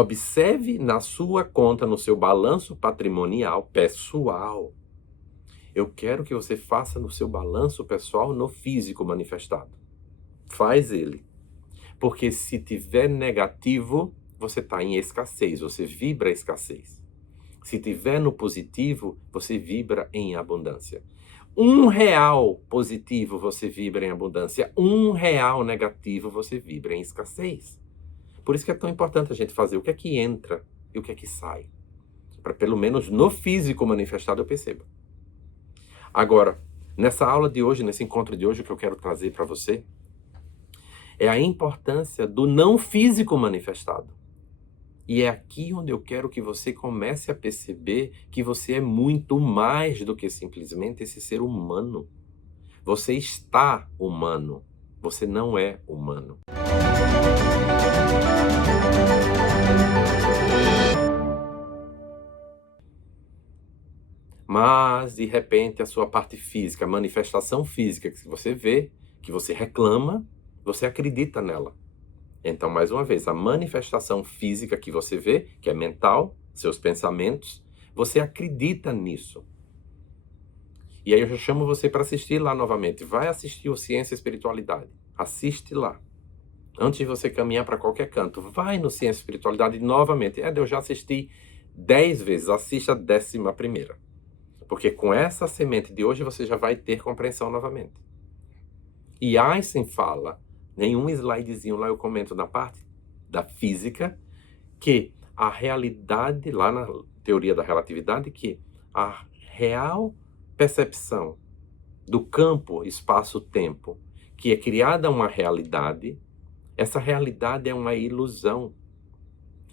Observe na sua conta, no seu balanço patrimonial pessoal. Eu quero que você faça no seu balanço pessoal no físico manifestado. Faz ele. Porque se tiver negativo, você está em escassez, você vibra escassez. Se tiver no positivo, você vibra em abundância. R$ 1 positivo, você vibra em abundância. R$ 1 negativo, você vibra em escassez. Por isso que é tão importante a gente fazer o que é que entra e o que é que sai. Para pelo menos no físico manifestado eu perceba. Agora, nessa aula de hoje, nesse encontro de hoje, o que eu quero trazer para você é a importância do não físico manifestado. E é aqui onde eu quero que você comece a perceber que você é muito mais do que simplesmente esse ser humano. Você está humano. Você não é humano. Mas, de repente, a sua parte física, a manifestação física que você vê, que você reclama, você acredita nela. Então, mais uma vez, a manifestação física que você vê, que é mental, seus pensamentos, você acredita nisso. E aí eu já chamo você para assistir lá novamente. Vai assistir o Ciência e Espiritualidade. Assiste lá. Antes de você caminhar para qualquer canto, vai no Ciência e Espiritualidade novamente. Eu já assisti 10 vezes. Assista a 11ª. Porque com essa semente de hoje você já vai ter compreensão novamente. E Einstein fala, em um slidezinho lá eu comento na parte da física, que a realidade, lá na teoria da relatividade, que a real percepção do campo espaço-tempo, que é criada uma realidade, essa realidade é uma ilusão.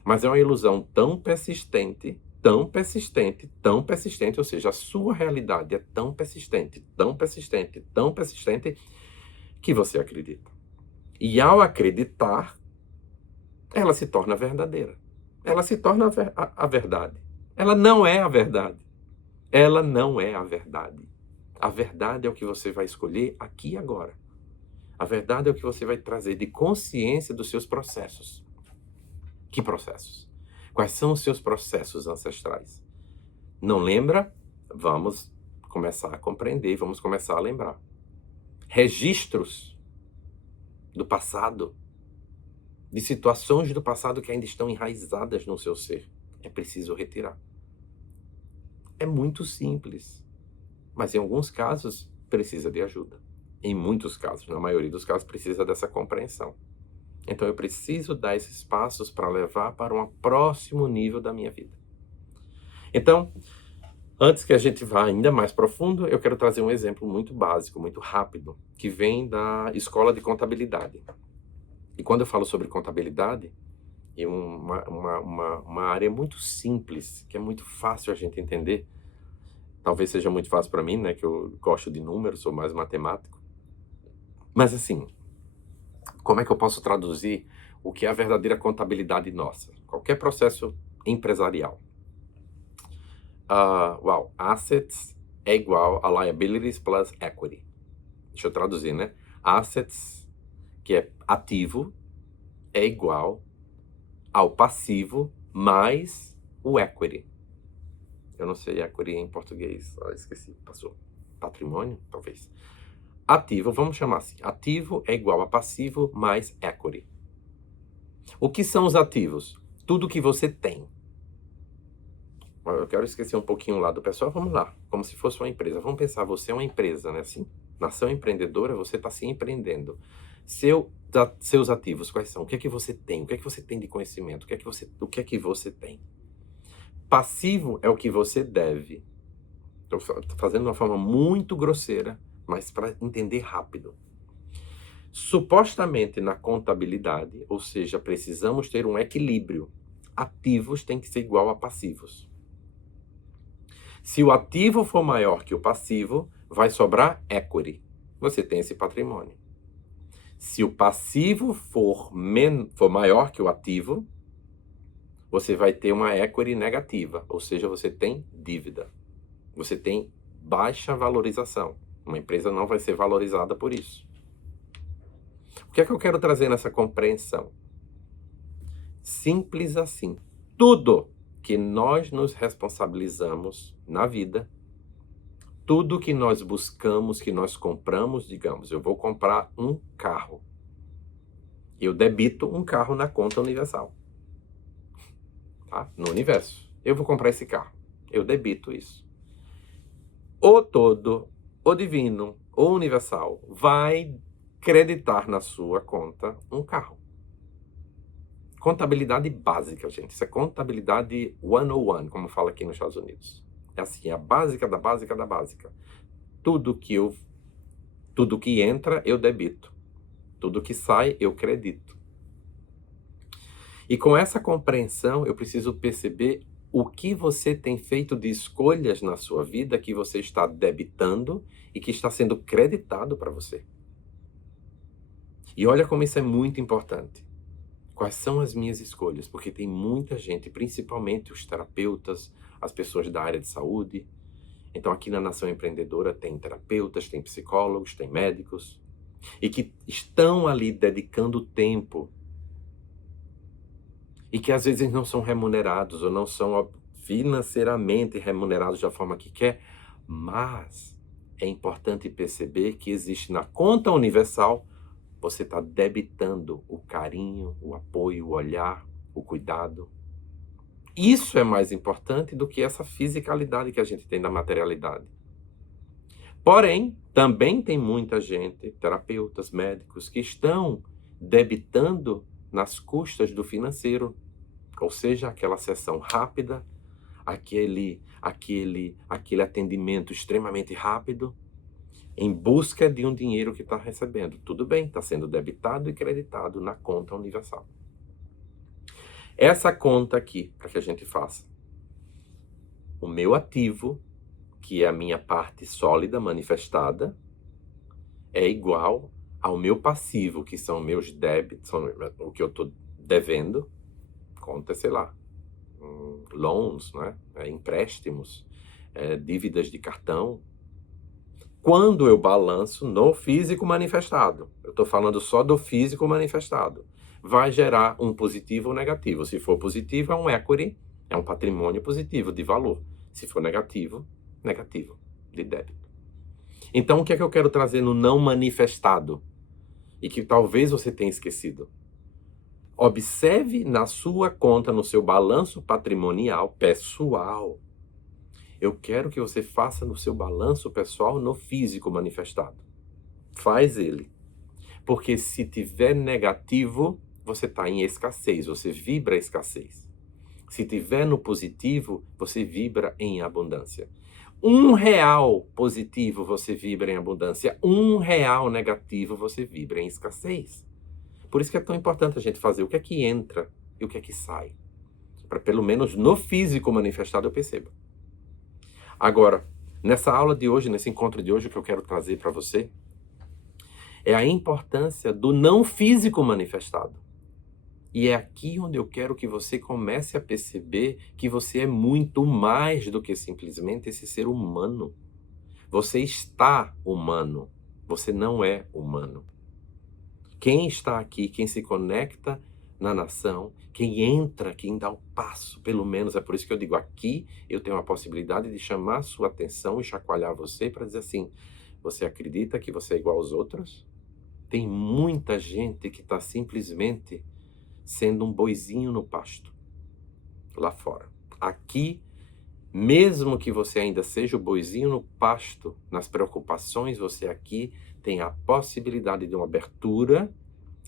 Mas é uma ilusão tão persistente, tão persistente, tão persistente, ou seja, a sua realidade é tão persistente, tão persistente, tão persistente, que você acredita. E ao acreditar, ela se torna verdadeira. Ela se torna a verdade. Ela não é a verdade. Ela não é a verdade. A verdade é o que você vai escolher aqui e agora. A verdade é o que você vai trazer de consciência dos seus processos. Que processos? Quais são os seus processos ancestrais? Não lembra? Vamos começar a compreender, vamos começar a lembrar. Registros do passado, de situações do passado que ainda estão enraizadas no seu ser. É preciso retirar. É muito simples, mas em alguns casos precisa de ajuda. Em muitos casos, na maioria dos casos, precisa dessa compreensão. Então eu preciso dar esses passos para levar para um próximo nível da minha vida. Então, antes que a gente vá ainda mais profundo, eu quero trazer um exemplo muito básico, muito rápido, que vem da escola de contabilidade. E quando eu falo sobre contabilidade, é uma área muito simples, que é muito fácil a gente entender. Talvez seja muito fácil para mim, né, que eu gosto de números, sou mais matemático. Mas assim, como é que eu posso traduzir o que é a verdadeira contabilidade nossa? Qualquer processo empresarial. Assets é igual a liabilities plus equity. Deixa eu traduzir, né? Assets, que é ativo, é igual ao passivo mais o equity. Eu não sei equity em português, esqueci, passou. Patrimônio, talvez. Ativo, vamos chamar assim. Ativo é igual a passivo mais equity. O que são os ativos? Tudo que você tem. Eu quero esquecer um pouquinho lá do pessoal, vamos lá, como se fosse uma empresa. Vamos pensar, você é uma empresa, né? Assim, nação empreendedora, você está se empreendendo. Seus ativos, quais são? O que é que você tem? O que é que você tem de conhecimento? O que é que você tem? Passivo é o que você deve. Estou fazendo de uma forma muito grosseira, mas para entender rápido. Supostamente na contabilidade, ou seja, precisamos ter um equilíbrio. Ativos têm que ser igual a passivos. Se o ativo for maior que o passivo, vai sobrar equity. Você tem esse patrimônio. Se o passivo for maior que o ativo, você vai ter uma equity negativa, ou seja, você tem dívida. Você tem baixa valorização. Uma empresa não vai ser valorizada por isso. O que é que eu quero trazer nessa compreensão? Simples assim. Tudo que nós nos responsabilizamos na vida, tudo que nós buscamos, que nós compramos, digamos, eu vou comprar um carro. Eu debito um carro na conta universal. Tá? No universo. Eu vou comprar esse carro. Eu debito isso. O todo, o divino, o universal, vai creditar na sua conta um carro. Contabilidade básica, gente. Isso é contabilidade 101, como fala aqui nos Estados Unidos. É assim, a básica da básica da básica. Tudo que entra, eu debito. Tudo que sai, eu credito. E com essa compreensão, eu preciso perceber o que você tem feito de escolhas na sua vida que você está debitando e que está sendo creditado para você. E olha como isso é muito importante. Quais são as minhas escolhas? Porque tem muita gente, principalmente os terapeutas, as pessoas da área de saúde. Então aqui na Nação Empreendedora tem terapeutas, tem psicólogos, tem médicos. E que estão ali dedicando tempo. E que às vezes não são remunerados ou não são financeiramente remunerados da forma que quer. Mas é importante perceber que existe na conta universal, você está debitando o carinho, o apoio, o olhar, o cuidado. Isso é mais importante do que essa fisicalidade que a gente tem da materialidade. Porém, também tem muita gente, terapeutas, médicos, que estão debitando nas custas do financeiro. Ou seja, aquela sessão rápida, aquele atendimento extremamente rápido, em busca de um dinheiro que está recebendo. Tudo bem, está sendo debitado e creditado na conta universal. Essa conta aqui, para que a gente faça. O meu ativo, que é a minha parte sólida, manifestada, é igual ao meu passivo, que são meus débitos, são o que eu estou devendo, conta, sei lá, loans, né? Empréstimos, dívidas de cartão. Quando eu balanço no físico manifestado, eu estou falando só do físico manifestado, vai gerar um positivo ou negativo. Se for positivo, é um equity, é um patrimônio positivo de valor. Se for negativo, negativo, de débito. Então, o que é que eu quero trazer no não manifestado? E que talvez você tenha esquecido. Observe na sua conta, no seu balanço patrimonial pessoal. Eu quero que você faça no seu balanço pessoal no físico manifestado. Faz ele. Porque se tiver negativo, você está em escassez, você vibra escassez. Se tiver no positivo, você vibra em abundância. R$1 positivo, você vibra em abundância. R$1 negativo, você vibra em escassez. Por isso que é tão importante a gente fazer o que é que entra e o que é que sai. Para pelo menos no físico manifestado eu perceba. Agora, nessa aula de hoje, nesse encontro de hoje, o que eu quero trazer para você é a importância do não físico manifestado. E é aqui onde eu quero que você comece a perceber que você é muito mais do que simplesmente esse ser humano. Você está humano, você não é humano. Quem está aqui, quem se conecta na nação, quem entra, quem dá o passo, pelo menos, é por isso que eu digo aqui, eu tenho a possibilidade de chamar a sua atenção e chacoalhar você para dizer assim, você acredita que você é igual aos outros? Tem muita gente que está simplesmente sendo um boizinho no pasto, lá fora. Aqui, mesmo que você ainda seja o boizinho no pasto, nas preocupações, você aqui tem a possibilidade de uma abertura,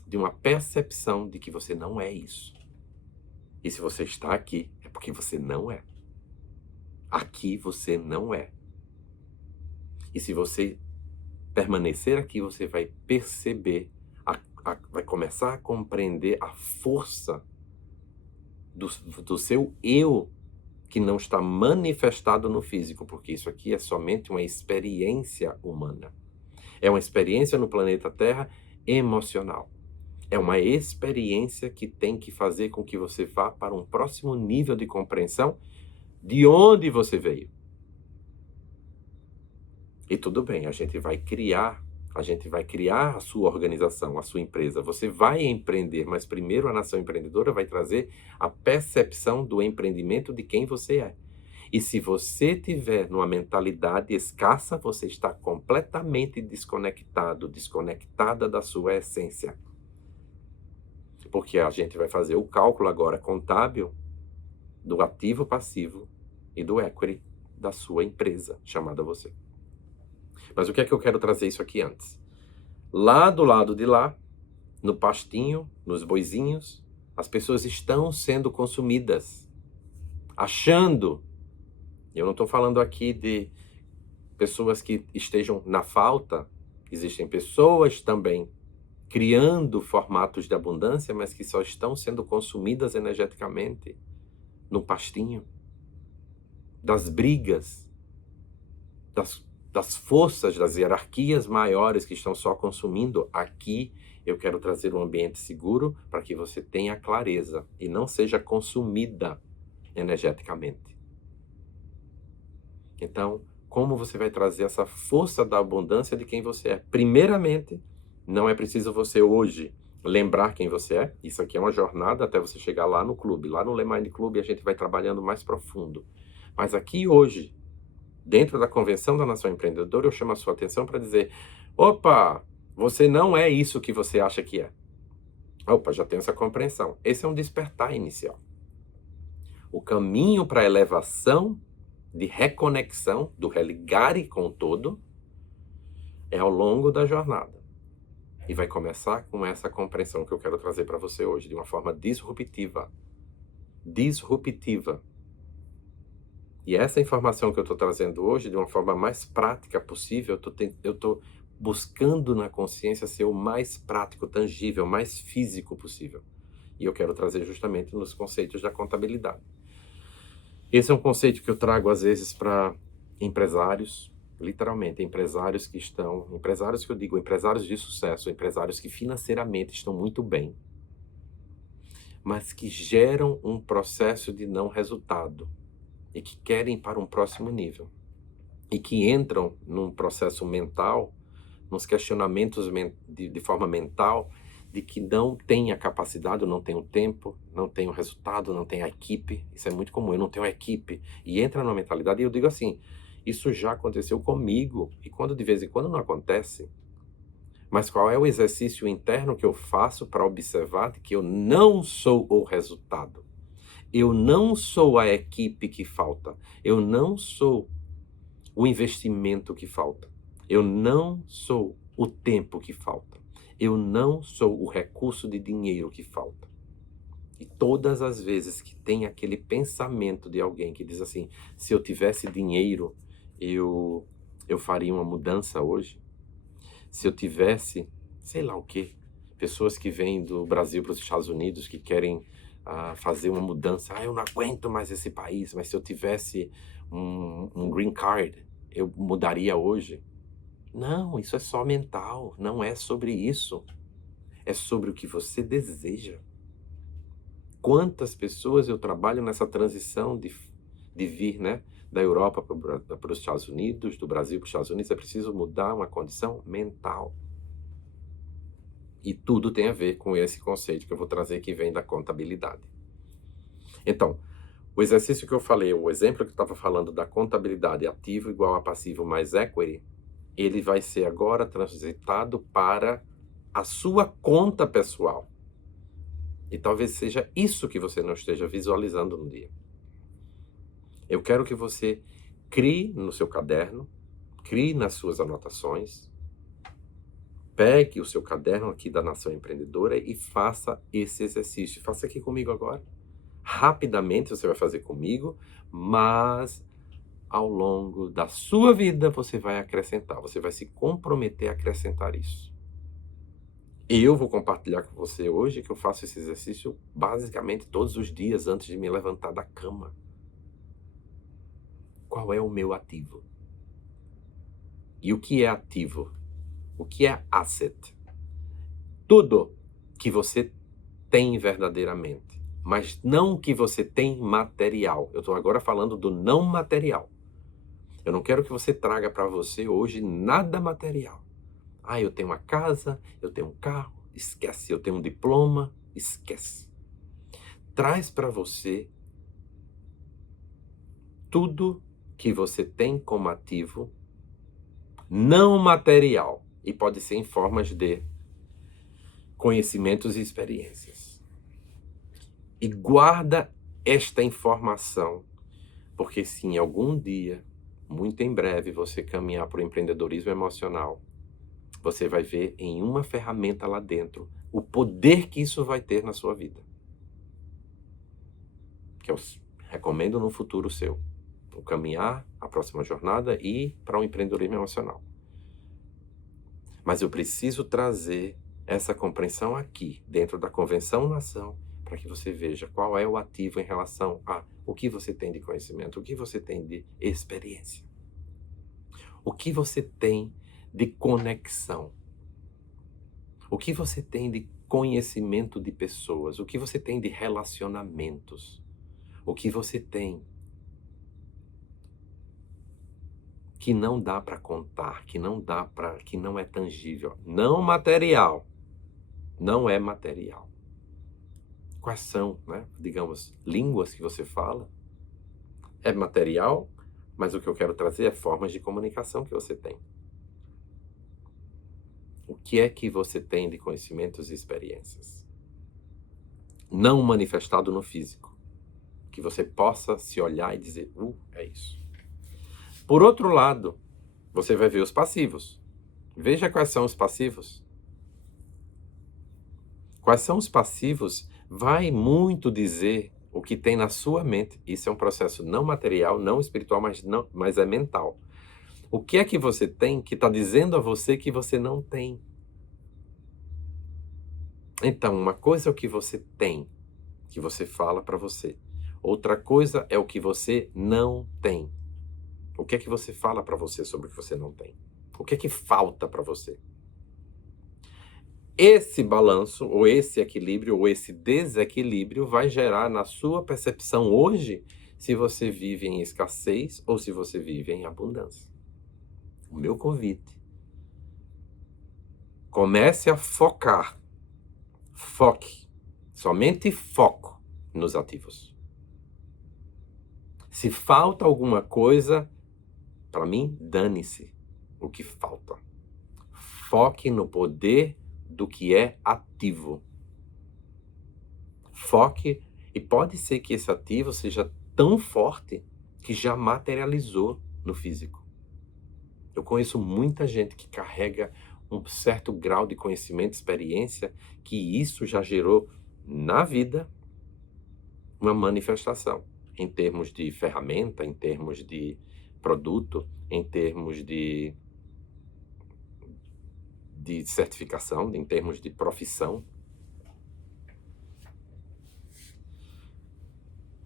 de uma percepção de que você não é isso. E se você está aqui, é porque você não é. Aqui você não é. E se você permanecer aqui, você vai perceber, vai começar a compreender a força do seu eu que não está manifestado no físico, porque isso aqui é somente uma experiência humana. É uma experiência no planeta Terra emocional. É uma experiência que tem que fazer com que você vá para um próximo nível de compreensão de onde você veio. E tudo bem, a gente vai criar A gente vai criar a sua organização, a sua empresa. Você vai empreender, mas primeiro a nação empreendedora vai trazer a percepção do empreendimento de quem você é. E se você tiver numa mentalidade escassa, você está completamente desconectado, desconectada da sua essência. Porque a gente vai fazer o cálculo agora contábil do ativo passivo e do equity da sua empresa, chamada você. Mas o que é que eu quero trazer isso aqui antes? Lá do lado de lá, no pastinho, nos boizinhos, as pessoas estão sendo consumidas, achando. Eu não estou falando aqui de pessoas que estejam na falta, existem pessoas também criando formatos de abundância, mas que só estão sendo consumidas energeticamente no pastinho, das brigas, das forças, das hierarquias maiores que estão só consumindo. Aqui eu quero trazer um ambiente seguro para que você tenha clareza e não seja consumida energeticamente. Então, como você vai trazer essa força da abundância de quem você é? Primeiramente, não é preciso você hoje lembrar quem você é. Isso aqui é uma jornada até você chegar lá no clube. Lá no Le Mind Club a gente vai trabalhando mais profundo. Mas aqui hoje, dentro da Convenção da Nação Empreendedora, eu chamo a sua atenção para dizer: opa, você não é isso que você acha que é. Opa, já tenho essa compreensão. Esse é um despertar inicial. O caminho para a elevação de reconexão, do religare com o todo, é ao longo da jornada. E vai começar com essa compreensão que eu quero trazer para você hoje, de uma forma disruptiva. Disruptiva. E essa informação que eu estou trazendo hoje, de uma forma mais prática possível, eu estou buscando na consciência ser o mais prático, tangível, mais físico possível. E eu quero trazer justamente nos conceitos da contabilidade. Esse é um conceito que eu trago às vezes para empresários, literalmente, empresários que eu digo, empresários de sucesso, empresários que financeiramente estão muito bem, mas que geram um processo de não resultado e que querem ir para um próximo nível e que entram num processo mental, nos questionamentos de forma mental, de que não tem a capacidade, não tem o tempo, não tem o resultado, não tem a equipe. Isso é muito comum, eu não tenho a equipe. E entra numa mentalidade, e eu digo assim, isso já aconteceu comigo, e quando de vez em quando não acontece, mas qual é o exercício interno que eu faço para observar de que eu não sou o resultado? Eu não sou a equipe que falta, eu não sou o investimento que falta, eu não sou o tempo que falta. Eu não sou o recurso de dinheiro que falta. E todas as vezes que tem aquele pensamento de alguém que diz assim, se eu tivesse dinheiro, eu faria uma mudança hoje. Se eu tivesse, sei lá o quê, pessoas que vêm do Brasil para os Estados Unidos que querem fazer uma mudança. Eu não aguento mais esse país, mas se eu tivesse um green card, eu mudaria hoje. Não, isso é só mental, não é sobre isso. É sobre o que você deseja. Quantas pessoas eu trabalho nessa transição de vir, né, da Europa para os Estados Unidos, do Brasil para os Estados Unidos, é preciso mudar uma condição mental. E tudo tem a ver com esse conceito que eu vou trazer que vem da contabilidade. Então, o exercício que eu falei, o exemplo que eu estava falando da contabilidade ativo igual a passivo mais equity, ele vai ser agora transitado para a sua conta pessoal. E talvez seja isso que você não esteja visualizando no dia. Eu quero que você crie no seu caderno, crie nas suas anotações, pegue o seu caderno aqui da Nação Empreendedora e faça esse exercício. Faça aqui comigo agora. Rapidamente você vai fazer comigo, mas ao longo da sua vida você vai acrescentar, você vai se comprometer a acrescentar isso. Eu vou compartilhar com você hoje que eu faço esse exercício basicamente todos os dias antes de me levantar da cama. Qual é o meu ativo? E o que é ativo? O que é asset? Tudo que você tem verdadeiramente, mas não o que você tem material. Eu estou agora falando do não material. Eu não quero que você traga para você hoje nada material. Ah, eu tenho uma casa, eu tenho um carro, esquece. Eu tenho um diploma, esquece. Traz para você tudo que você tem como ativo não material, e pode ser em formas de conhecimentos e experiências. E guarda esta informação, porque se em algum dia, muito em breve, você caminhar para o empreendedorismo emocional, você vai ver em uma ferramenta lá dentro o poder que isso vai ter na sua vida. Que eu recomendo no futuro seu. O caminhar, a próxima jornada e para o empreendedorismo emocional. Mas eu preciso trazer essa compreensão aqui, dentro da Convenção Nação, para que você veja qual é o ativo em relação a o que você tem de conhecimento, o que você tem de experiência, o que você tem de conexão, o que você tem de conhecimento de pessoas, o que você tem de relacionamentos, o que você tem que não dá para contar, que não é tangível, não material, não é material. Quais são, né, digamos, línguas que você fala? É material, mas o que eu quero trazer é formas de comunicação que você tem. O que é que você tem de conhecimentos e experiências? Não manifestado no físico. Que você possa se olhar e dizer, é isso. Por outro lado, você vai ver os passivos. Veja quais são os passivos. Quais são os passivos vai muito dizer o que tem na sua mente. Isso é um processo não material, não espiritual, mas é mental. O que é que você tem que está dizendo a você que você não tem? Então, uma coisa é o que você tem, que você fala para você. Outra coisa é o que você não tem. O que é que você fala para você sobre o que você não tem? O que é que falta para você? Esse balanço, ou esse equilíbrio, ou esse desequilíbrio vai gerar na sua percepção hoje se você vive em escassez ou se você vive em abundância. O meu convite. Comece a focar. Foque. Somente foco nos ativos. Se falta alguma coisa, para mim, dane-se o que falta. Foque no poder do que é ativo. Foque, e pode ser que esse ativo seja tão forte que já materializou no físico. Eu conheço muita gente que carrega um certo grau de conhecimento, experiência, que isso já gerou na vida uma manifestação, em termos de ferramenta, em termos de produto, em termos de certificação, em termos de profissão.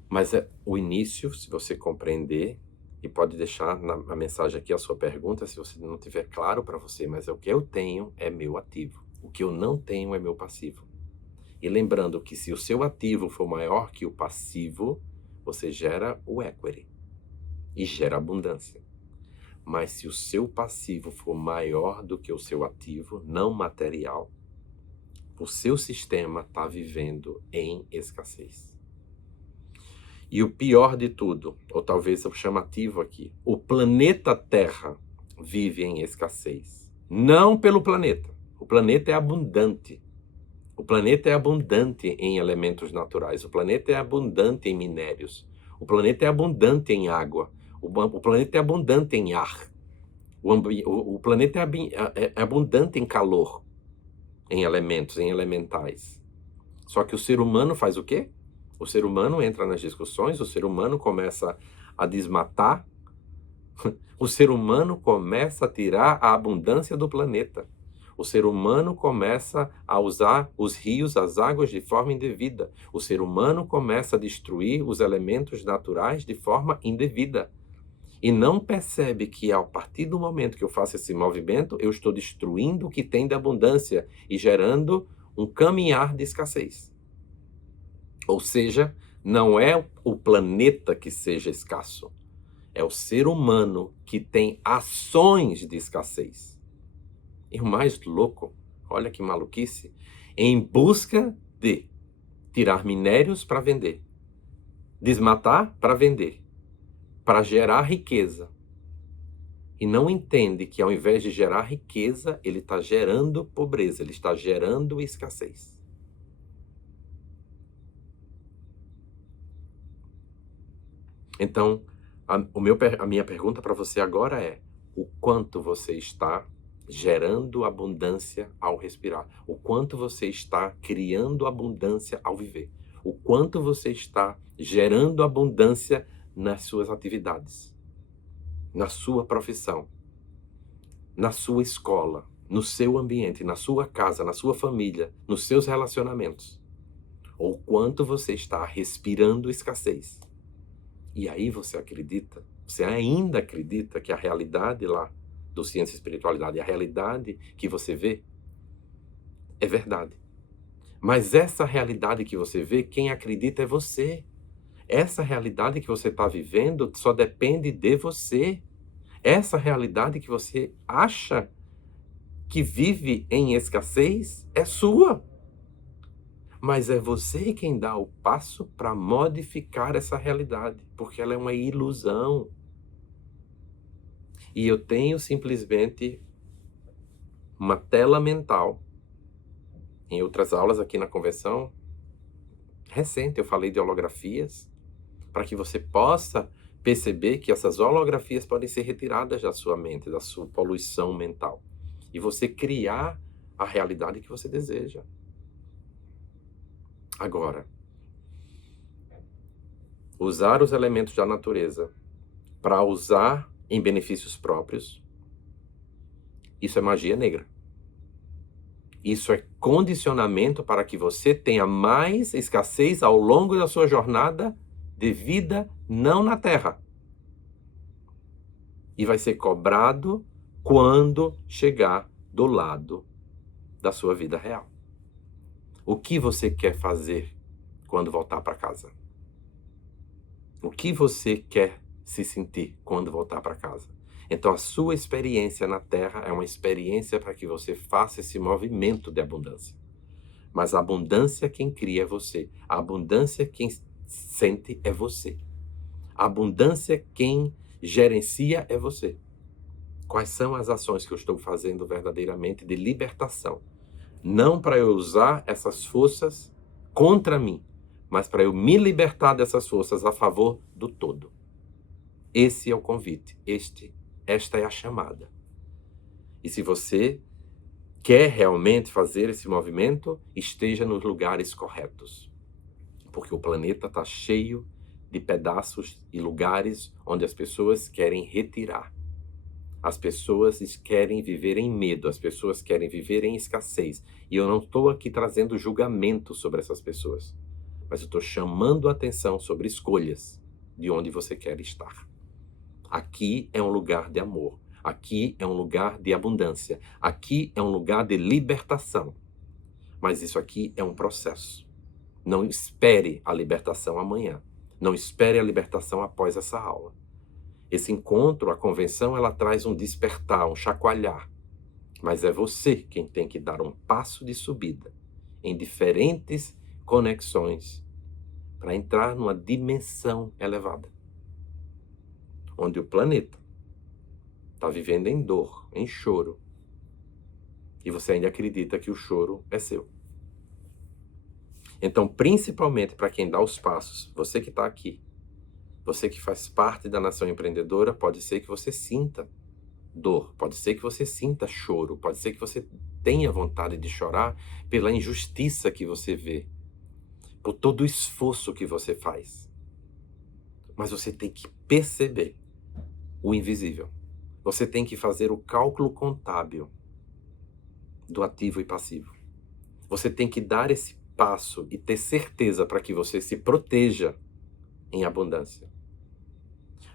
Mas é o início, se você compreender, e pode deixar na mensagem aqui a sua pergunta, se você não tiver claro para você, mas o que eu tenho é meu ativo. O que eu não tenho é meu passivo. E lembrando que se o seu ativo for maior que o passivo, você gera o equity e gera abundância. Mas se o seu passivo for maior do que o seu ativo, não material, o seu sistema está vivendo em escassez. E o pior de tudo, ou talvez o chamativo aqui, o planeta Terra vive em escassez. Não pelo planeta. O planeta é abundante. O planeta é abundante em elementos naturais. O planeta é abundante em minérios. O planeta é abundante em água. O planeta é abundante em ar. O planeta é abundante em calor, em elementos, em elementais. Só que o ser humano faz o quê? O ser humano entra nas discussões, o ser humano começa a desmatar, o ser humano começa a tirar a abundância do planeta. O ser humano começa a usar os rios, as águas de forma indevida. O ser humano começa a destruir os elementos naturais de forma indevida. E não percebe que, a partir do momento que eu faço esse movimento, eu estou destruindo o que tem de abundância e gerando um caminhar de escassez. Ou seja, não é o planeta que seja escasso, é o ser humano que tem ações de escassez. E o mais louco, olha que maluquice, em busca de tirar minérios para vender, desmatar para vender, para gerar riqueza. E não entende que ao invés de gerar riqueza, ele está gerando pobreza, ele está gerando escassez. Então, a minha pergunta para você agora é: o quanto você está gerando abundância ao respirar? O quanto você está criando abundância ao viver? O quanto você está gerando abundância nas suas atividades, na sua profissão, na sua escola, no seu ambiente, na sua casa, na sua família, nos seus relacionamentos? Ou quanto você está respirando escassez? E aí você ainda acredita que a realidade lá do Ciência e Espiritualidade, a realidade que você vê, é verdade. Mas essa realidade que você vê, quem acredita é você. Essa realidade que você está vivendo só depende de você. Essa realidade que você acha que vive em escassez é sua. Mas é você quem dá o passo para modificar essa realidade, porque ela é uma ilusão. E eu tenho simplesmente uma tela mental. Em outras aulas aqui na convenção recente eu falei de holografias, para que você possa perceber que essas holografias podem ser retiradas da sua mente, da sua poluição mental, e você criar a realidade que você deseja. Agora, usar os elementos da natureza para usar em benefícios próprios, isso é magia negra. Isso é condicionamento para que você tenha mais escassez ao longo da sua jornada de vida, não na Terra. E vai ser cobrado quando chegar do lado da sua vida real. O que você quer fazer quando voltar para casa? O que você quer se sentir quando voltar para casa? Então, a sua experiência na Terra é uma experiência para que você faça esse movimento de abundância. Mas a abundância quem cria é você. A abundância quem sente é você. A abundância quem gerencia é você. Quais são as ações que eu estou fazendo verdadeiramente de libertação? Não para eu usar essas forças contra mim, mas para eu me libertar dessas forças a favor do todo. Esse é o convite. Esta é a chamada. E se você quer realmente fazer esse movimento, esteja nos lugares corretos. Porque o planeta está cheio de pedaços e lugares onde as pessoas querem retirar. As pessoas querem viver em medo, as pessoas querem viver em escassez. E eu não estou aqui trazendo julgamento sobre essas pessoas, mas eu estou chamando a atenção sobre escolhas de onde você quer estar. Aqui é um lugar de amor. Aqui é um lugar de abundância. Aqui é um lugar de libertação. Mas isso aqui é um processo. Não espere a libertação amanhã. Não espere a libertação após essa aula. Esse encontro, a convenção, ela traz um despertar, um chacoalhar. Mas é você quem tem que dar um passo de subida em diferentes conexões para entrar numa dimensão elevada, onde o planeta está vivendo em dor, em choro, e você ainda acredita que o choro é seu. Então, principalmente para quem dá os passos, você que está aqui, você que faz parte da nação empreendedora, pode ser que você sinta dor, pode ser que você sinta choro, pode ser que você tenha vontade de chorar pela injustiça que você vê, por todo o esforço que você faz. Mas você tem que perceber o invisível. Você tem que fazer o cálculo contábil do ativo e passivo. Você tem que dar esse passo e ter certeza para que você se proteja em abundância.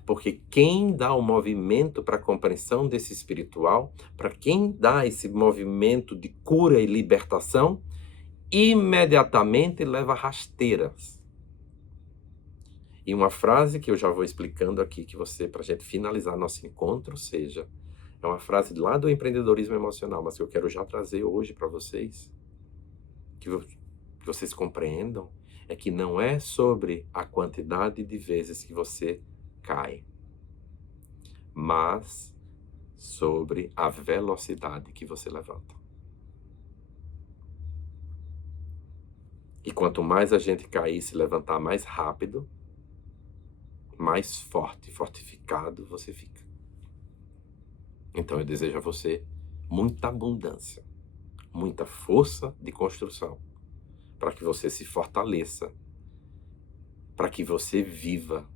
Porque quem dá o movimento para a compreensão desse espiritual, para quem dá esse movimento de cura e libertação, imediatamente leva rasteiras. E uma frase que eu já vou explicando aqui, que você, para a gente finalizar nosso encontro, seja, É uma frase lá do empreendedorismo emocional, mas que eu quero já trazer hoje para vocês, que vocês compreendam, é que não é sobre a quantidade de vezes que você cai, mas sobre a velocidade que você levanta. E quanto mais a gente cair e se levantar mais rápido, mais forte, fortificado você fica. Então eu desejo a você muita abundância, muita força de construção, para que você se fortaleça, para que você viva,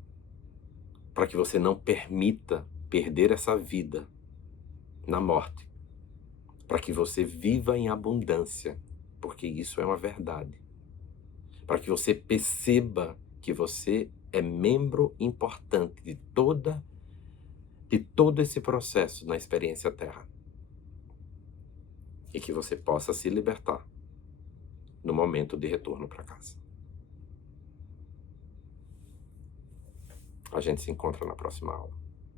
para que você não permita perder essa vida na morte, para que você viva em abundância, porque isso é uma verdade, para que você perceba que você é membro importante de todo esse processo na experiência Terra, e que você possa se libertar no momento de retorno para casa. A gente se encontra na próxima aula.